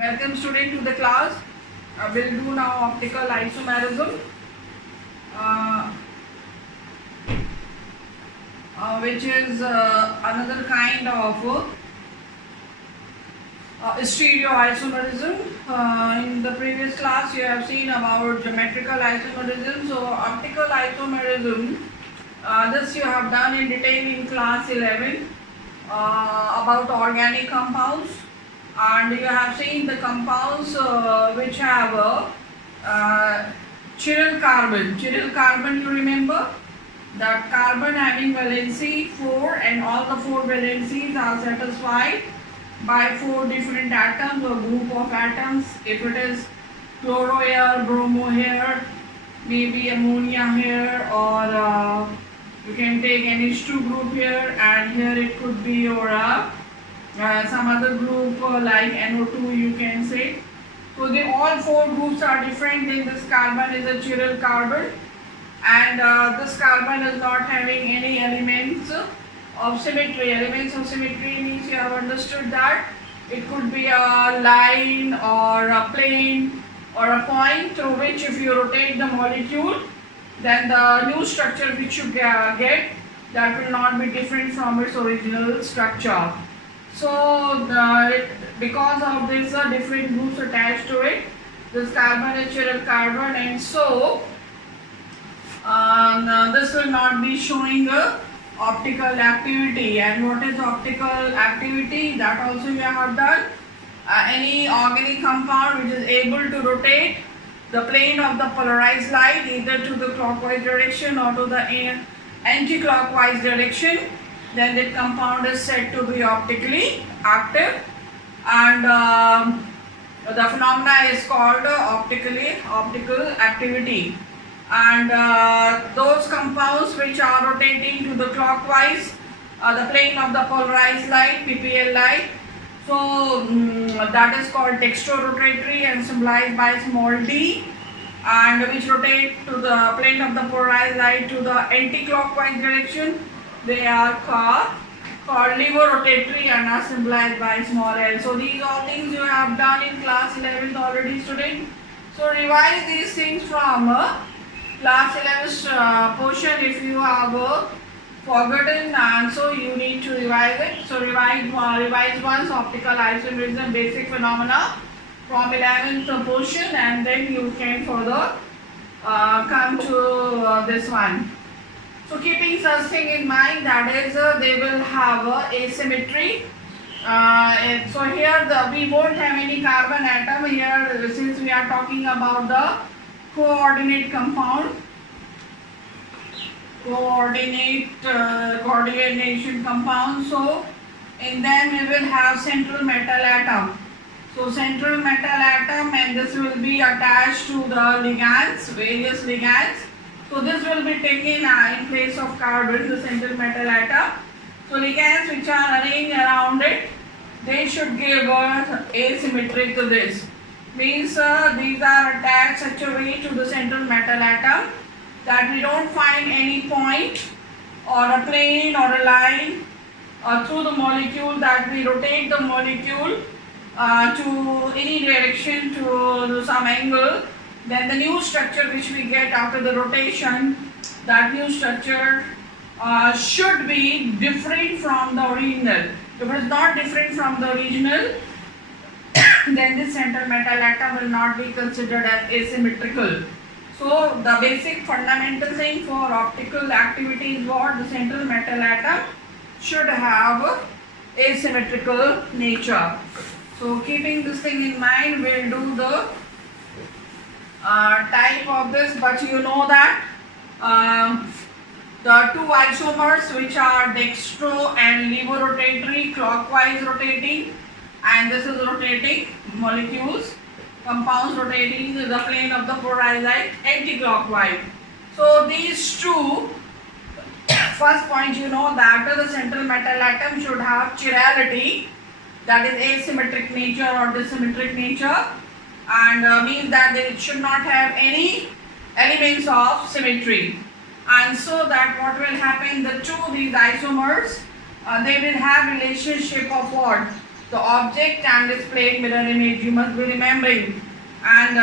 Welcome student to the class. We'll do now optical isomerism, uh, which is another kind of stereoisomerism. In the previous class you have seen about geometrical isomerism. So optical isomerism, this you have done in detail in class 11 about organic compounds. And you have seen the compounds which have chiral carbon. Chiral carbon, you remember that carbon having valency 4 and all the 4 valencies are satisfied by 4 different atoms or group of atoms. If it is chloro here, bromo here, maybe ammonia here, or you can take NH2 group here, and here it could be your some other group like NO2 you can say. So they all 4 groups are different. Then this carbon is a chiral carbon, and this carbon is not having any elements of symmetry. Elements of symmetry means you have understood that it could be a line or a plane or a point through which if you rotate the molecule, then the new structure which you get, that will not be different from its original structure. So because of this different groups attached to it, this carbon is chiral carbon, and so this will not be showing optical activity. And what is optical activity? That also we have done. Any organic compound which is able to rotate the plane of the polarized light either to the clockwise direction or to the anti-clockwise direction, then that compound is said to be optically active, and the phenomena is called optical activity. And those compounds which are rotating to the clockwise, the plane of the polarized light, PPL light, so that is called dextrorotatory and symbolized by small d, and which rotate to the plane of the polarized light to the anti-clockwise direction, they are called levorotatory and are symbolized by small l. So these all things you have done in class 11 already, student. So revise these things from class 11 portion if you have forgotten, and so you need to revise it. So revise once optical isomerism basic phenomena from 11th portion, and then you can further come to this one. So keeping such thing in mind, that is they will have asymmetry. So here we won't have any carbon atom here, since we are talking about the coordinate compound, coordination compound. So in them we will have central metal atom. So central metal atom, and this will be attached to the ligands, various ligands. So this will be taken in place of carbon, the central metal atom. So ligands which are arranged around it, they should give asymmetry to this. Means these are attached such a way to the central metal atom that we don't find any point or a plane or a line through the molecule, that we rotate the molecule to any direction to some angle. Then the new structure which we get after the rotation, that new structure should be different from the original. If it is not different from the original, then this central metal atom will not be considered as asymmetrical. So the basic fundamental thing for optical activity is what? The central metal atom should have asymmetrical nature. So keeping this thing in mind, we'll do the type of this, but you know that the 2 isomers which are dextro and levorotatory, clockwise rotating, and this is rotating molecules, compounds rotating to the plane of the polarized light anti-clockwise. So these two, first point, you know that the central metal atom should have chirality, that is asymmetric nature or dissymmetric nature, and means that it should not have any elements of symmetry. And so that what will happen, these isomers, they will have relationship of what? the object and its plane mirror image, you must be remembering. And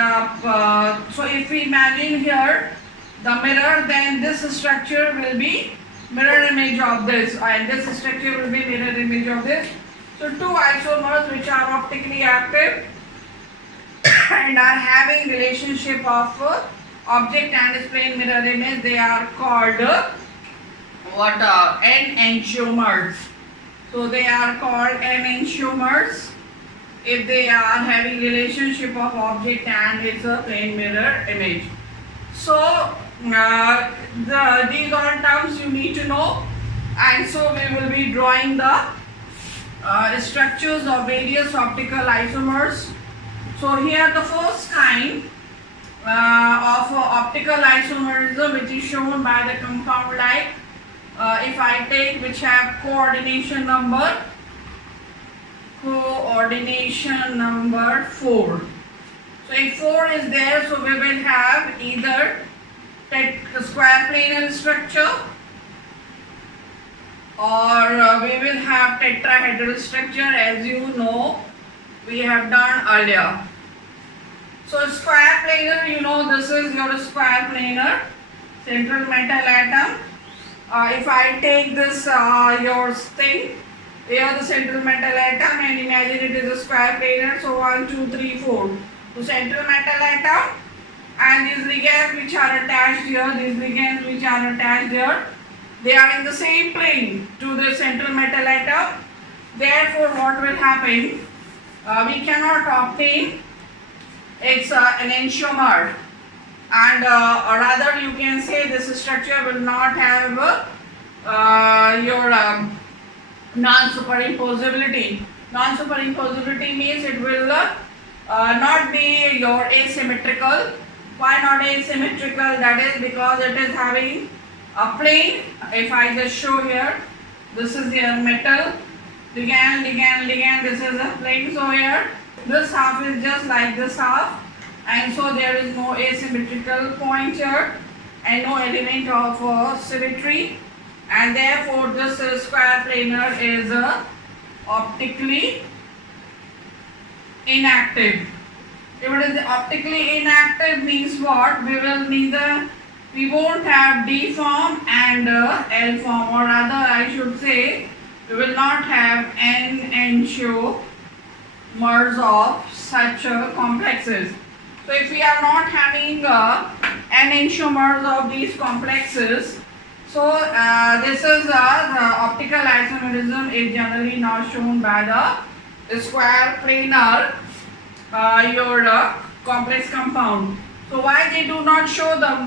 so if we imagine here the mirror, then this structure will be mirror image of this, and this structure will be mirror image of this. So two isomers which are optically active and are having relationship of object and its plane mirror image, they are called enantiomers. So they are called enantiomers if they are having relationship of object and its plane mirror image. So these all terms you need to know, and so we will be drawing the structures of various optical isomers. So here the first kind of optical isomerism, which is shown by the compound like, if I take which have coordination number 4. So if 4 is there, so we will have either square planar structure, or we will have tetrahedral structure, as you know we have done earlier. So square planar, you know, this is your square planar central metal atom. If I take this your thing, here the central metal atom, and imagine it is a square planar, so 1, 2, 3, 4. So central metal atom, and these ligands which are attached here, they are in the same plane to the central metal atom. Therefore what will happen, we cannot obtain its enantiomer, and or rather you can say this structure will not have your non-superimposability. Non-superimposability means it will not be your asymmetrical. Why not asymmetrical? That is because it is having a plane. If I just show here, this is your metal, ligand, this is a plane. So here this half is just like this half, and so there is no asymmetrical point here and no element of symmetry, and therefore this square planar is optically inactive. If it is optically inactive means what? We won't have D form and L form, or rather I should say we will not have enantiomers of such complexes. So if we are not having enantiomers of these complexes, so this is the optical isomerism is generally not shown by the square planar your complex compound. So why they do not show, the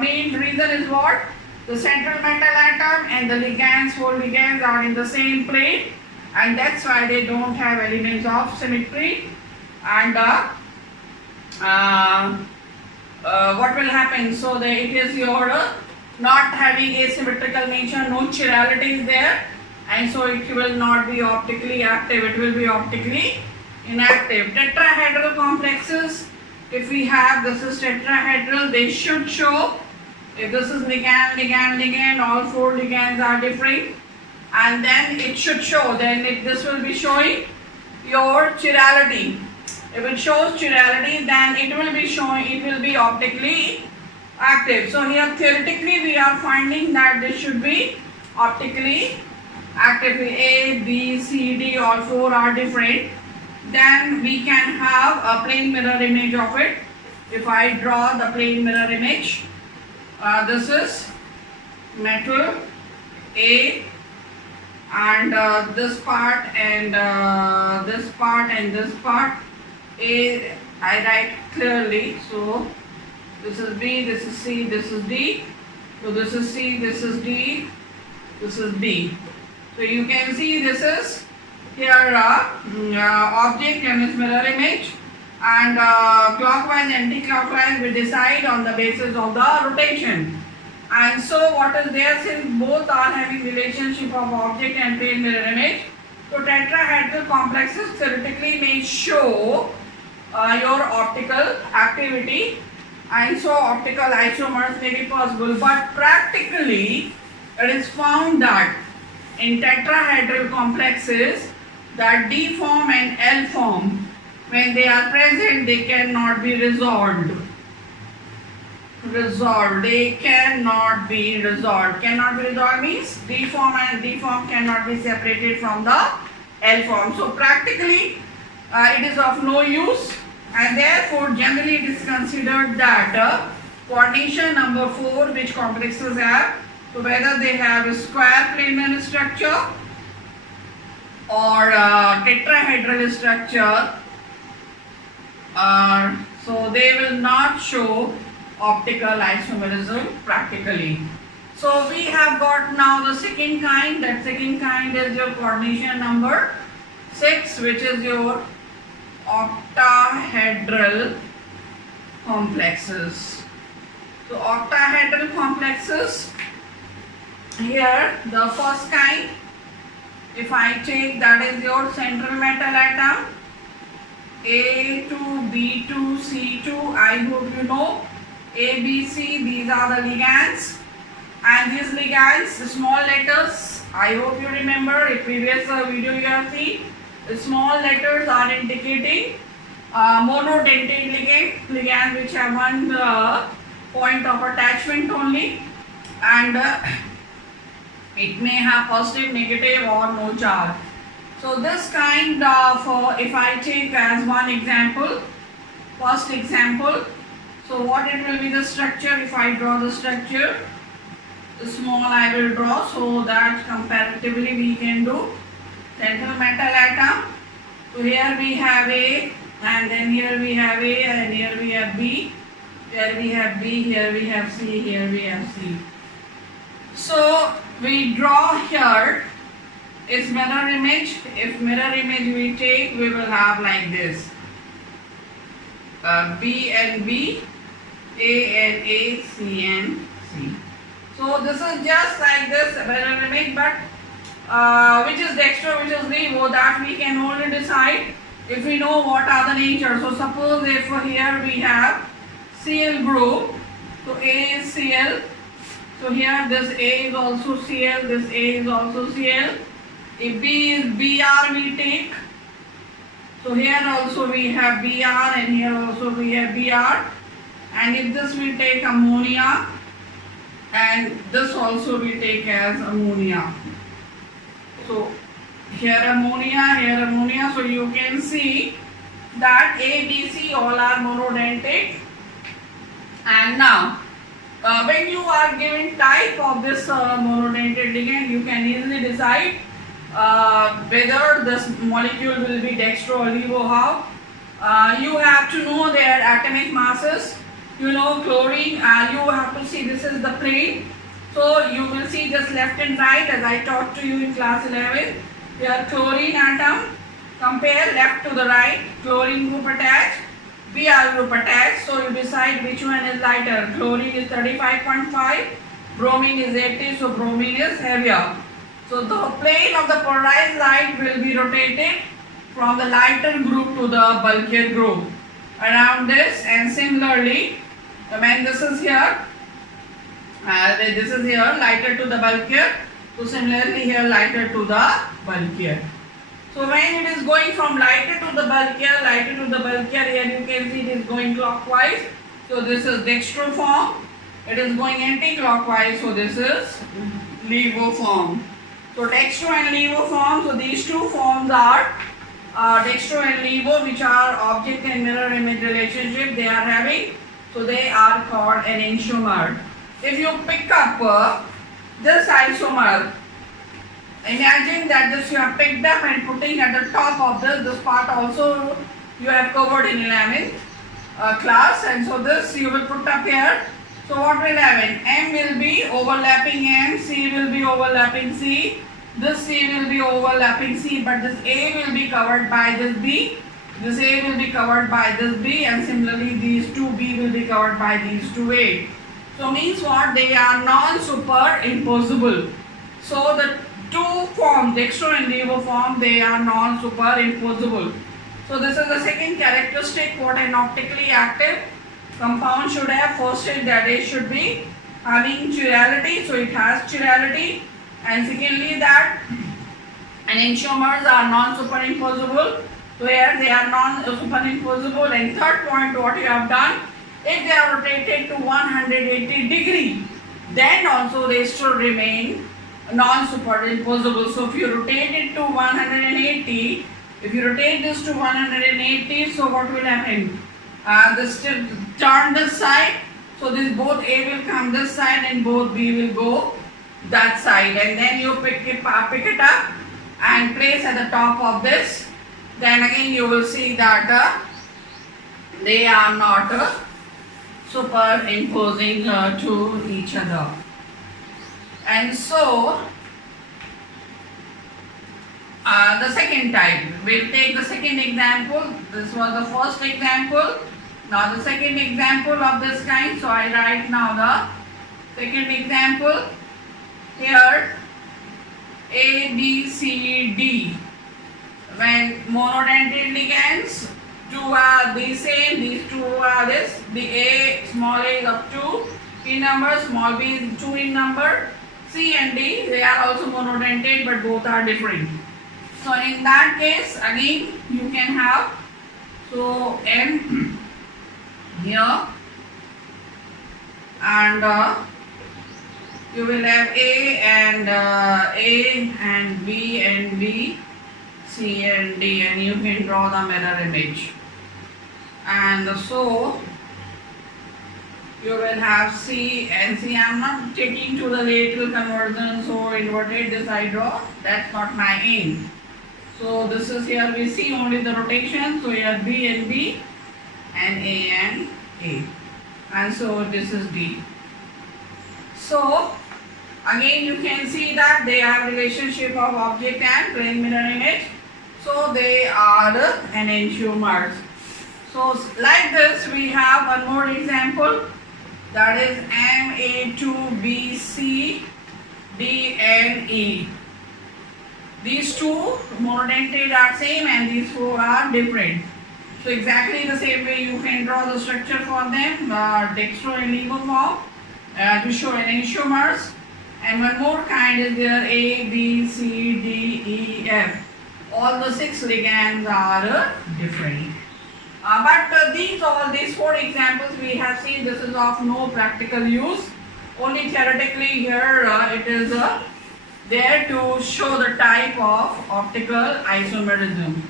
main reason is what? The central metal atom and the ligands, 4 ligands are in the same plane, and that's why they don't have elements of symmetry. And what will happen? So it is your not having asymmetrical nature, no chirality is there, and so it will not be optically active, it will be optically inactive. Tetrahedral complexes, if we have, this is tetrahedral, they should show, if this is ligand, all 4 ligands are different, and then it should show, then this will be showing your chirality. If it shows chirality, then it will be showing, it will be optically active. So here theoretically we are finding that this should be optically active. A, B, C, D, all 4 are different. Then we can have a plane mirror image of it. If I draw the plane mirror image, this is metal A, and this part and this part and this part. A I write clearly. So this is B, this is C, this is D. So this is C, this is D, this is B. So you can see this is here object and its mirror image, and clockwise and anti-clockwise we decide on the basis of the rotation. And so what is there, since both are having relationship of object and plane mirror image, so tetrahedral complexes theoretically may show your optical activity, and so optical isomers may be possible. But practically it is found that in tetrahedral complexes that D form and L form, when they are present, they cannot be resolved. They cannot be resolved. Cannot be resolved means D form and D form cannot be separated from the L form. So practically it is of no use, and therefore generally it is considered that coordination number 4, which complexes have, so whether they have a square planar structure or tetrahedral structure, so they will not show optical isomerism practically. So we have got now the second kind. That second kind is your coordination number 6, which is your octahedral complexes. So octahedral complexes, here the first kind, if I take, that is your central metal atom A2, B2, C2. I hope you know A, B, C, these are the ligands, and these ligands, small letters, I hope you remember a previous video you have seen, the small letters are indicating monodentate ligand which have one point of attachment only, and it may have positive, negative or no charge. So this kind of, if I take as one example, first example, so what it will be the structure, if I draw the structure, the small I will draw so that comparatively we can do. Central metal atom, so here we have A, and then here we have A, and here we have B, here we have B, here we have C, here we have C. So we draw here is mirror image. If mirror image we take, we will have like this, B and B, A and A, C and C. So this is just like this mirror image, but which is dextro, which is levo, that we can only decide if we know what are the nature. So suppose if here we have Cl group, so A is Cl, so here this A is also Cl, this A is also Cl. If B is Br we take, so here also we have Br and here also we have Br, and if this we take ammonia, and this also we take as ammonia. So here ammonia, so you can see that A, B, C all are monodentate. And now when you are given type of this monodentate ligand, you can easily decide whether this molecule will be dextro or levo. How? You have to know their atomic masses. You know chlorine, you have to see this is the plane. So you will see just left and right as I taught to you in class 11. Here chlorine atom, compare left to the right, chlorine group attached, Br group attached. So you decide which one is lighter. Chlorine is 35.5, bromine is 80, so bromine is heavier. So the plane of the polarized light will be rotated from the lighter group to the bulkier group around this, and similarly when this is here, lighter to the bulkier, so similarly here lighter to the bulkier. So when it is going from lighter to the bulkier, here you can see it is going clockwise, so this is dextro form. It is going anti-clockwise, so this is levo form. So dextro and levo form, so these two forms are dextro and levo, which are object and mirror image relationship they are having, so they are called an enantiomer. If you pick up this isomer, imagine that this you have picked up and putting at the top of this part also you have covered in 11th class, and so this you will put up here. So what will happen? M will be overlapping M, C will be overlapping C, this C will be overlapping C, but this A will be covered by this B, this A will be covered by this B, and similarly these two B will be covered by these two A. So means what? They are non-superimposable. So the two forms, dextro and levo form, they are non-superimposable. So this is the second characteristic what an optically active compound should have. First is that it should be having chirality, so it has chirality, and secondly that enantiomers are non-superimposable. So here they are non-superimposable. And third point, what you have done, if they are rotated to 180 degree, then also they still remain non-superimposable. So if you rotate it to 180, if you rotate this to 180, so what will happen? This will turn this side. So this both A will come this side and both B will go that side. And then you pick it up and place at the top of this. Then again you will see that they are not superimposing to each other. And so the second type, we'll take the second example. This was the first example. Now the second example of this kind. So I write now the second example. Here A, B, C, D. When monodentate ligands, two are the same, these two are this. The A, small a is of 2 in number, small b is 2 in number. C and D, they are also monodentate but both are different. So in that case, again you can have, so M here, and you will have A and B, C and D, and you can draw the mirror image. And so you will have C and C. I am not taking to the radial conversions or inverted this I draw. That's not my aim. So this is here we see only the rotation. So here B and B and A and A. And so this is D. So again you can see that they have relationship of object and plane mirror image. So they are enantiomers. So like this we have one more example, that is M, A, 2, B, C, D and E. These two monodentate are same and these four are different. So exactly the same way you can draw the structure for them, dextro and levo form to show enantiomers. And one more kind is there, A, B, C, D, E, F. All the 6 ligands are different. But these 4 examples we have seen, this is of no practical use. Only theoretically here it is there to show the type of optical isomerism.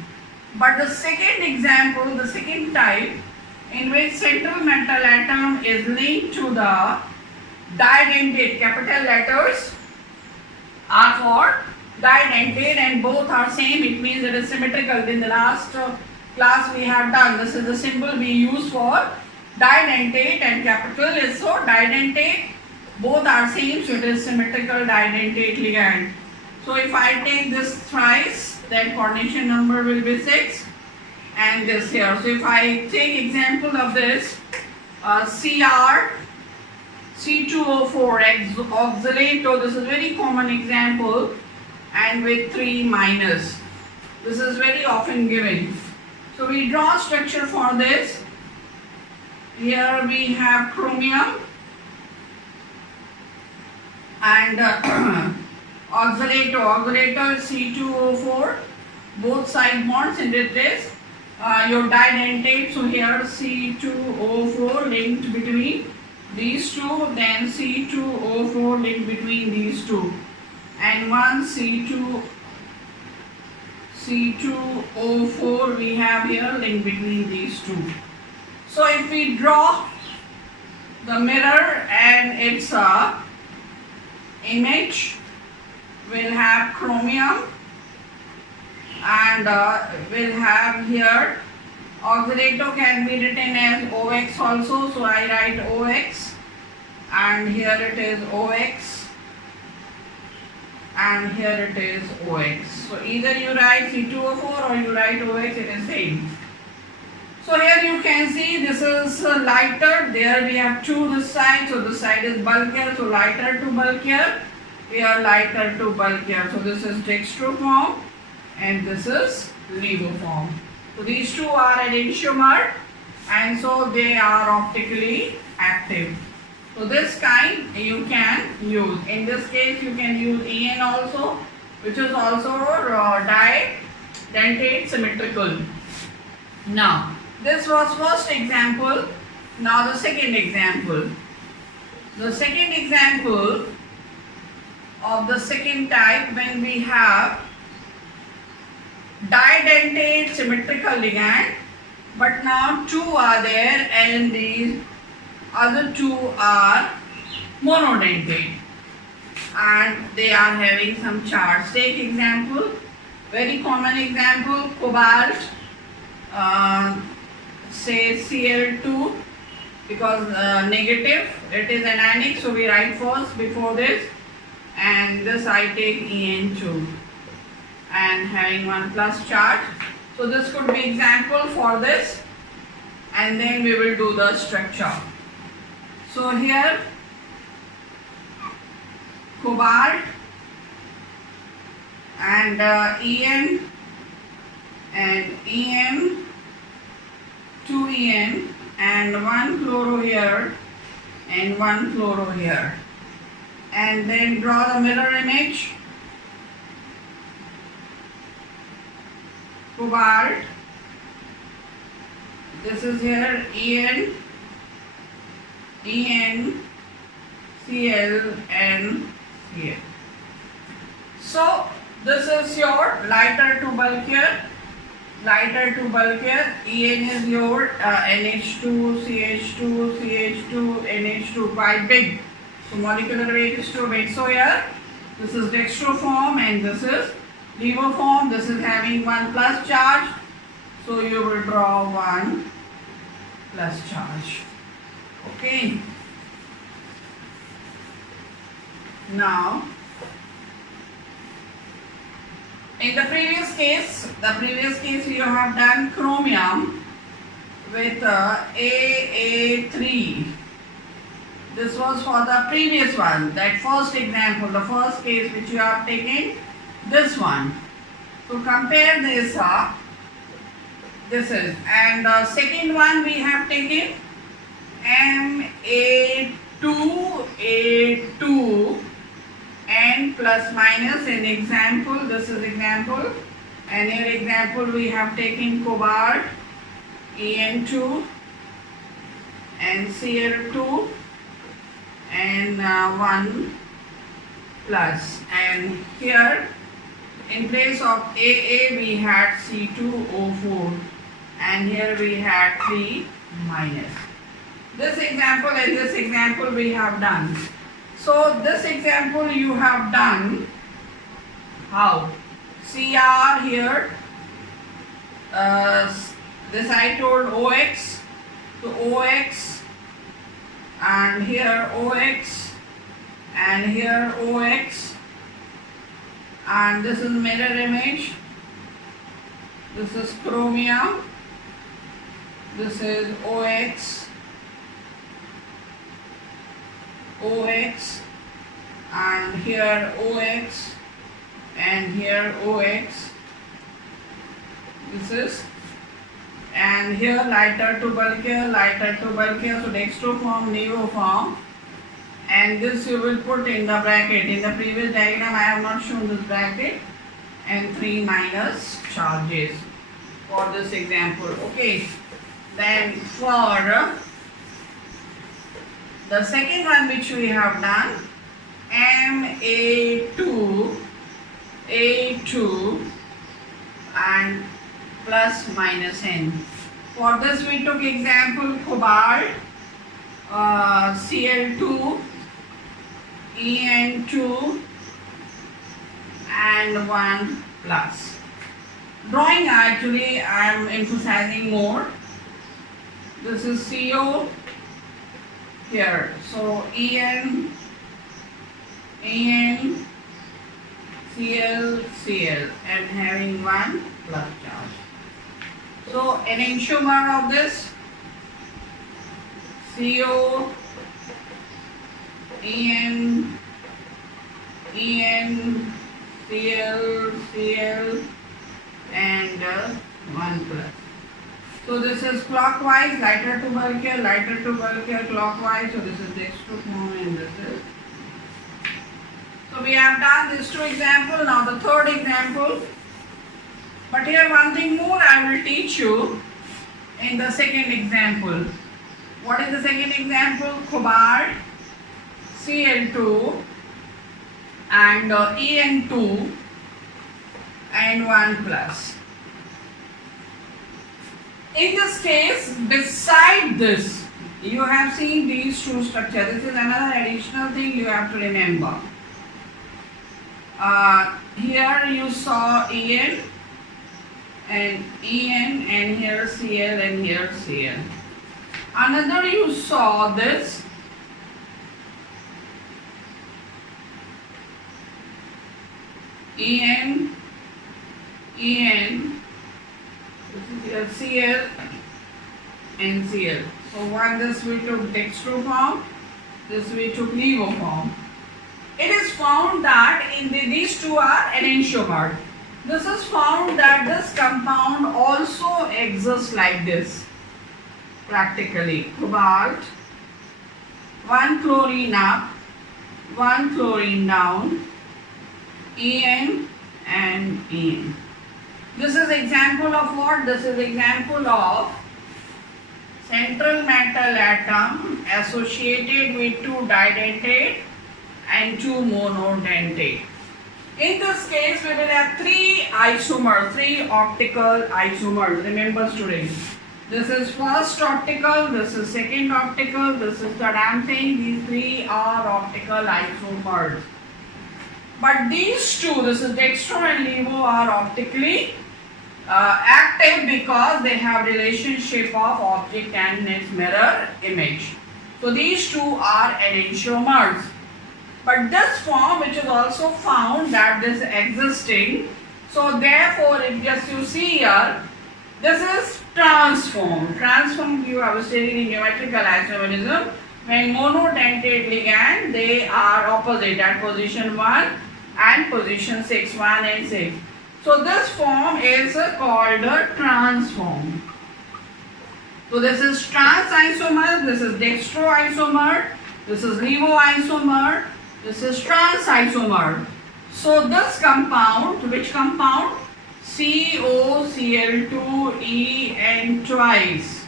But the second example, the second type, in which central metal atom is linked to the didentate, capital letters are for didentate and both are same, it means it is symmetrical. In the last class we have done, this is the symbol we use for didentate, and capital is so didentate, both are same, so it is symmetrical didentate ligand. So if I take this thrice, then coordination number will be 6 and this here. So if I take example of this CR C2O4 oxalato, this is very common example, and with 3 minus. This is very often given. So we draw structure for this. Here we have chromium and oxalato C2O4, both side bonds in this. Your didentate, so here C2O4 linked between these two, then C2O4 linked between these two, and one C2O4 we have here linked between these two. So if we draw the mirror and its image, we'll have chromium and we'll have here oxalato can be written as OX also, so I write OX and here it is OX and here it is OX. So either you write C2O4 or you write OX, it is same. So here you can see this is lighter, there we have 2 this side, so this side is bulkier, so lighter to bulkier, here lighter to bulkier. So this is dextro form and this is levo form. So these two are enantiomer and so they are optically active. So this kind you can use. In this case you can use En also. which is also dentate symmetrical. Now, this was first example. Now the second example. The second example of the second type, when we have didentate symmetrical ligand, but now two are there and these other two are monodentate and they are having some charge. Take example, very common example, cobalt, say Cl2, because negative, it is anionic, so we write first before this, and this I take En2 and having one plus charge. So this could be example for this, and then we will do the structure. So here cobalt and En and En, 2 En and one chloro here and one chloro here, and then draw the mirror image. Cobalt, this is here En, Cl and Cl. So this is your lighter to bulkier. Lighter to bulkier, En is your NH2, CH2, CH2, NH2, quite big. So molecular weight is too big. So here, this is dextro form and this is levo form. This is having one plus charge. So you will draw one plus charge. Okay. Now, in the previous case you have done chromium with AA3. This was for the previous one, that first example, the first case which you have taken, this one. So compare this up, this is, and the second one we have taken Ma2A2 and plus minus in example, this is example, and in example we have taken cobalt, En2 and Cl2 and 1 plus, and here in place of AA we had C2O4 and here we had 3 minus. This example and this example we have done. So this example you have done how? Cr here, this I told OX, so OX and here OX and here OX, and this is mirror image, this is chromium, this is OX, and here OX and here OX, this is, and here lighter to bulkier, so dextro form, levo form, and this you will put in the bracket. In the previous diagram I have not shown this bracket, and 3 minus charges for this example. Okay, then for the second one which we have done, Ma2A2 and plus minus N. For this we took example cobalt, Cl2, En2 and 1 plus. Drawing actually I am emphasizing more. This is CO here. So En, Cl, and having 1 plus charge. So an enantiomer of this, CO, En, Cl, and 1 plus. So this is clockwise, lighter to bulkier, clockwise. So this is dextro form and this is. So So we have done these two examples. Now the third example. But here one thing more I will teach you in the second example. What is the second example? Cobalt, Cl2 and En2 and 1 plus. In this case, beside this, you have seen these two structures. This is another additional thing you have to remember. Here you saw En and here Cl and here Cl. Another you saw this En, this is Cl and Cl. So one this we took dextro form, this we took levo form. It is found that these two are enantiomer. This is found that this compound also exists like this. Practically, cobalt, 1 chlorine up, 1 chlorine down, En and En. This is example of what? This is example of central metal atom associated with 2 didentate and 2 monodentate. In this case, we will have 3 isomers, 3 optical isomers. Remember students, this is first optical, this is second optical, this is third. I am saying these 3 are optical isomers. But these two, this is dextro and levo, are optically active because they have relationship of object and its mirror image. So these two are enantiomers. But this form, which is also found that this existing, so therefore if just you see here, this is transform. Transform you have studied in geometrical isomerism. When monodentate ligand, they are opposite at position 1 and position 6, 1 and 6. So this form is called a transform. So this is trans isomer, this is dextro isomer, this is levo isomer, this is trans isomer. So this compound, which compound? COCl2En twice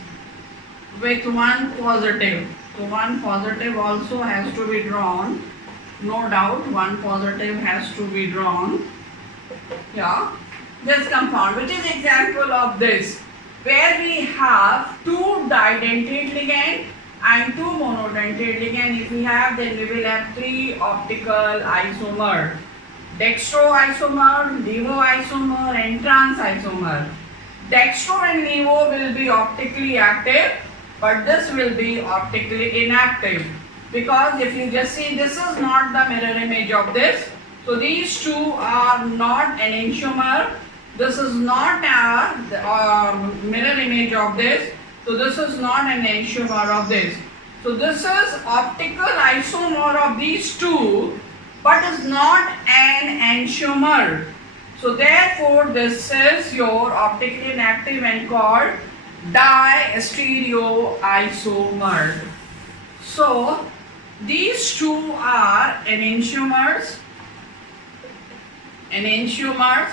with 1 positive. So 1 positive also has to be drawn. No doubt 1 positive has to be drawn. Yeah. This compound, which is example of this, where we have 2 didentate ligand and 2 monodentate ligand. If we have, then we will have 3 optical isomer. Dextro isomer, levo isomer and trans isomer. Dextro and levo will be optically active, but this will be optically inactive. Because if you just see, this is not the mirror image of this. So these two are not enantiomer. This is not a mirror image of this. So this is not an enantiomer of this. So this is optical isomer of these two, but is not an enantiomer. So therefore this is your optically inactive and called distereoisomer. So these two are enantiomers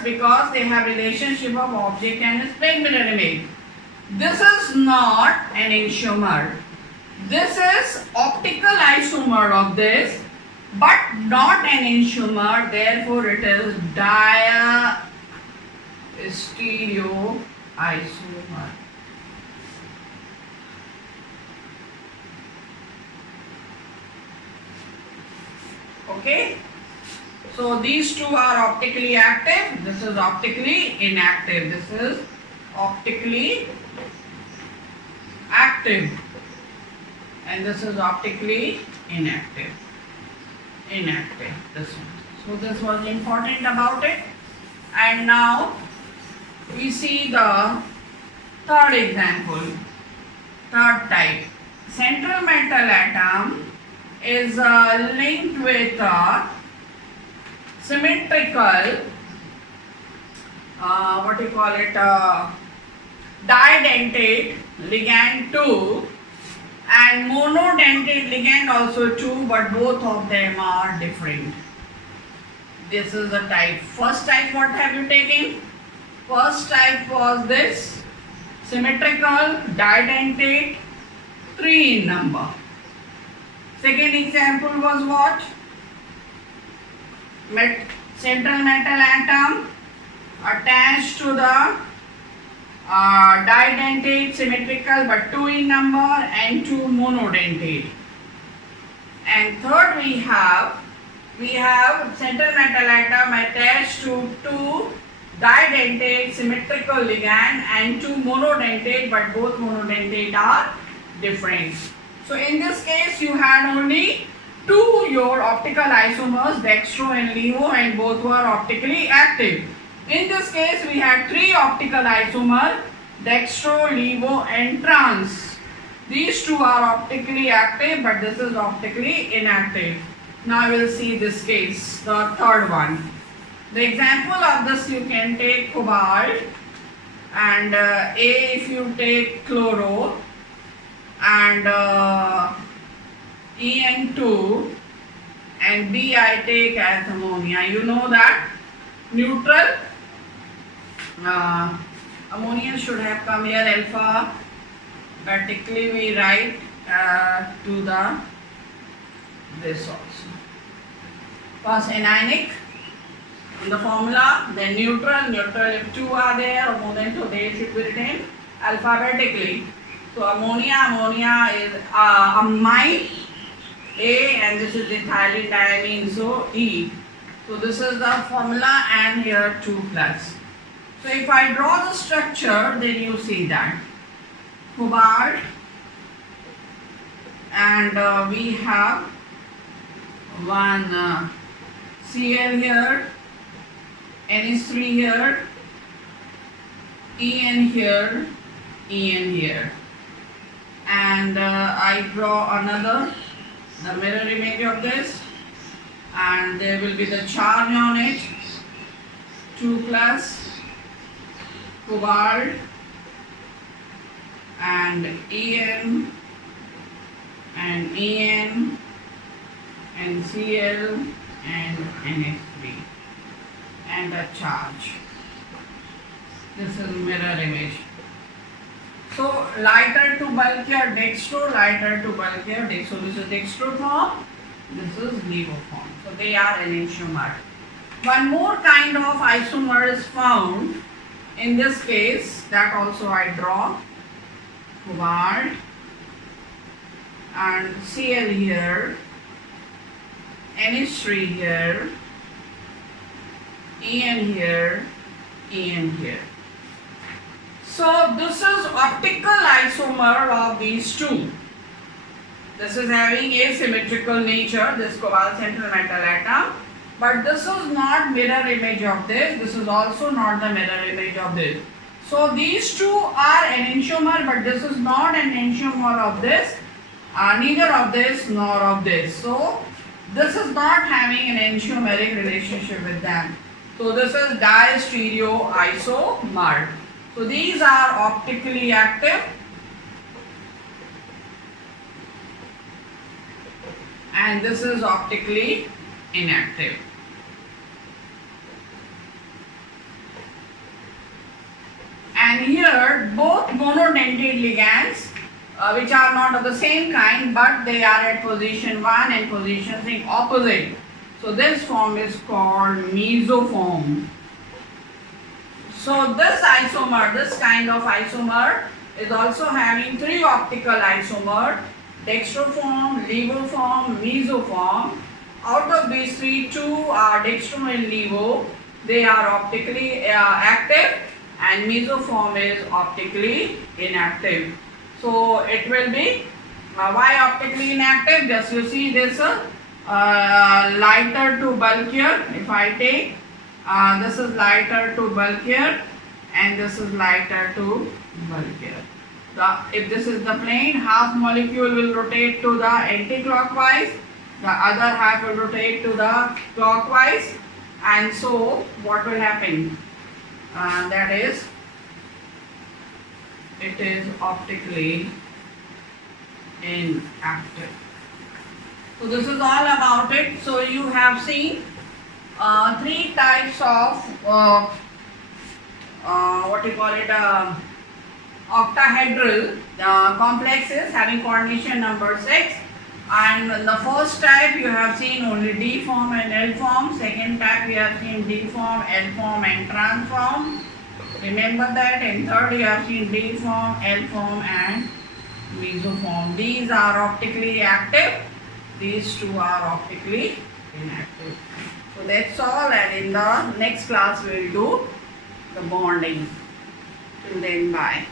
because they have relationship of object and its plane mirror image. This is not enantiomer. This is optical isomer of this, but not enantiomer. Therefore, it is distereoisomer. Okay. So these two are optically active. This is optically inactive. This is optically active. And this is optically inactive. This one. So this was important about it. And now we see the third example. Third type. Central metal atom is linked with a symmetrical, didentate ligand 2 and monodentate ligand also 2, but both of them are different. This is the type. First type, what have you taken? First type was this symmetrical, didentate, 3 in number. Second example was what? Central metal atom attached to the didentate, symmetrical but 2 in number, and 2 monodentate. And third we have central metal atom attached to 2 didentate symmetrical ligand and 2 monodentate, but both monodentate are different. So in this case you had only 2 your optical isomers, dextro and levo, and both were optically active. In this case we had 3 optical isomers, dextro, levo and trans. These 2 are optically active, but this is optically inactive. Now we will see this case, the third one. The example of this, you can take cobalt, and A if you take chloro, and En2, and B I take as ammonia. You know that neutral ammonia should have come here, alpha vertically we write to the this also. First anionic in the formula, then neutral if 2 are there or more than 2, they should be written alphabetically. So ammonia is amine A, and this is ethylene diamine, so E. So this is the formula, and here 2 plus. So if I draw the structure, then you see that cobalt, and we have one Cl here, NH3 here, En here, En here, and I draw another, the mirror image of this, and there will be the charge on it, 2 plus cobalt, and En, and En, and Cl, and NH3, and a charge. This is mirror image. So lighter to bulkier dextro, lighter to bulkier dextro. This is dextro form, this is levo form. So they are enantiomer. One more kind of isomer is found. In this case, that also I draw cobalt, and Cl here, NH3 here, En here, En here. So this is optical isomer of these 2. This is having asymmetrical nature, this cobalt central metal atom, but this is not mirror image of this. This is also not the mirror image of this. So these 2 are enantiomer, but this is not an enantiomer of this, neither of this nor of this. So this is not having an enantiomeric relationship with them. So this is diastereo isomer. So these are optically active, and this is optically inactive. And here both monodentate ligands, which are not of the same kind, but they are at position 1 and position 3 opposite. So this form is called mesoform. So this isomer, this kind of isomer is also having 3 optical isomer, dextroform, levoform, mesoform. Out of these 3, 2 are dextro and levo. They are optically active, and mesoform is optically inactive. So it will be why optically inactive? Just you see this lighter to bulkier. If I take this is lighter to bulkier, and this is lighter to bulkier. If this is the plane, half molecule will rotate to the anti-clockwise, the other half will rotate to the clockwise, and so what will happen? That is, it is optically inactive. So this is all about it. So you have seen three types of what you call it octahedral complexes having coordination number 6. And the first type you have seen only D form and L form. Second type you have seen D form, L form and trans form. Remember that. And third you have seen D form, L form and mesoform. These are optically active. These two are optically inactive. So that's all, and in the next class we will do the bonding. Till then, bye.